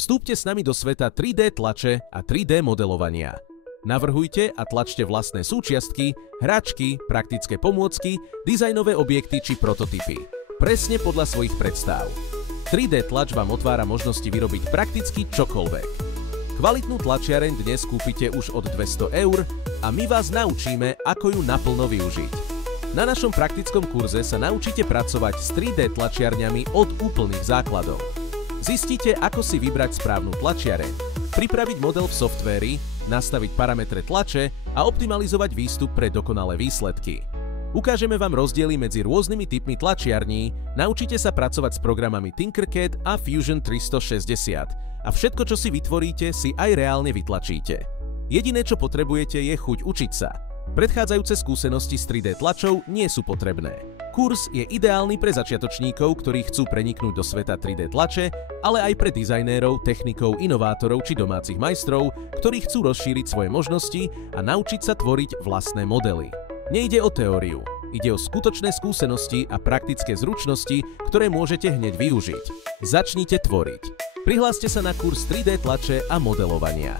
Vstúpte s nami do sveta 3D tlače a 3D modelovania. Navrhujte a tlačte vlastné súčiastky, hračky, praktické pomôcky, dizajnové objekty či prototypy. Presne podľa svojich predstav. 3D tlač vám otvára možnosti vyrobiť prakticky čokoľvek. Kvalitnú tlačiareň dnes kúpite už od 200 € a my vás naučíme, ako ju naplno využiť. Na našom praktickom kurze sa naučíte pracovať s 3D tlačiarňami od úplných základov. Zistíte, ako si vybrať správnu tlačiareň, pripraviť model v softvéri, nastaviť parametre tlače a optimalizovať výstup pre dokonalé výsledky. Ukážeme vám rozdiely medzi rôznymi typmi tlačiarní, naučíte sa pracovať s programami Tinkercad a Fusion 360 a všetko, čo si vytvoríte, si aj reálne vytlačíte. Jediné, čo potrebujete, je chuť učiť sa. Predchádzajúce skúsenosti s 3D tlačou nie sú potrebné. Kurs je ideálny pre začiatočníkov, ktorí chcú preniknúť do sveta 3D tlače, ale aj pre dizajnérov, technikov, inovátorov či domácich majstrov, ktorí chcú rozšíriť svoje možnosti a naučiť sa tvoriť vlastné modely. Nejde o teóriu, ide o skutočné skúsenosti a praktické zručnosti, ktoré môžete hneď využiť. Začnite tvoriť. Prihláste sa na kurz 3D tlače a modelovania.